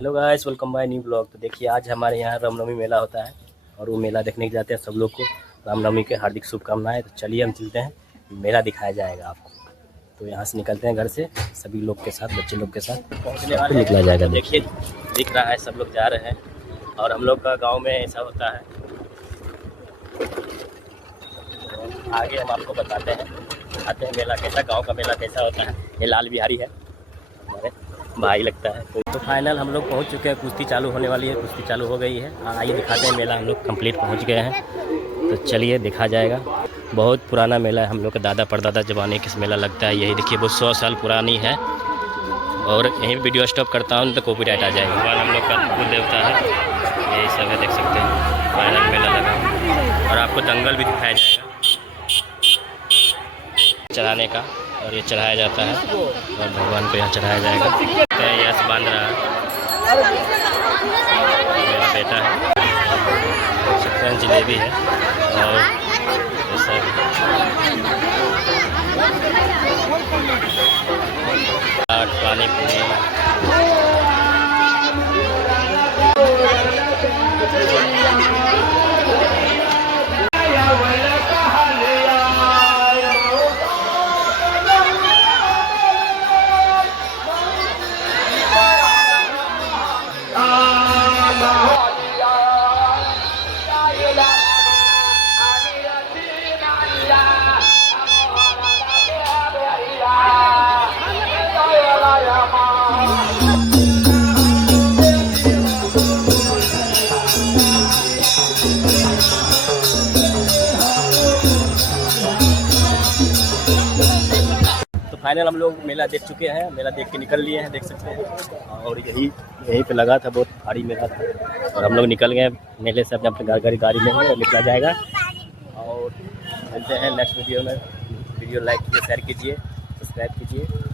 Hello guys, welcome by new blog. तो देखिए, आज हमारे यहाँ रामनवमी मेला होता है और वो मेला देखने के जाते हैं। सब लोग को रामनवमी के हार्दिक शुभकामनाएं। तो चलिए हम चलते हैं, मेला दिखाया जाएगा आपको। तो यहाँ से निकलते हैं घर से सभी लोग के साथ, बच्चे लोग के साथ पहुँचने वाले निकला जाएगा। देखिए दिख रहा है, सब लोग जा रहे हैं और हम लोग का गाँव में ऐसा होता है। तो आगे हम आपको बताते हैं, आते हैं मेला कैसा, गाँव का मेला कैसा होता है। ये लाल बिहारी है, हमारे भाई लगता है। तो फाइनल हम लोग पहुंच चुके हैं, कुश्ती चालू होने वाली है, कुश्ती चालू हो गई है। आइए दिखाते हैं मेला। हम लोग कंप्लीट पहुंच गए हैं, तो चलिए देखा जाएगा। बहुत पुराना मेला है, हम लोग के दादा परदादा ज़माने का मेला लगता है। यही देखिए, वो 100 साल पुरानी है। और यहीं वीडियो स्टॉप करता हूँ तो कॉपीराइट आ जाएगा। भगवान हम लोग का कुल देवता है, यही सब है, देख सकते हैं। फाइनल मेला लगा और आपको दंगल भी दिखाया जाएगा चढ़ाने का, और ये चढ़ाया जाता है और भगवान को यहाँ चढ़ाया जाएगा। यश बांध रहा है, मेरा बेटा है, सकते हैं जलेबी है और ये सब पानी पूरी। फाइनल हम लोग मेला देख चुके हैं, मेला देख के निकल लिए हैं, देख सकते हैं। और यहीं पे लगा था, बहुत भारी मेला था और हम लोग निकल गए मेले से। अपने गाड़ी लेंगे और निकला जाएगा। और मिलते हैं नेक्स्ट वीडियो में। वीडियो लाइक कीजिए, शेयर कीजिए, सब्सक्राइब कीजिए।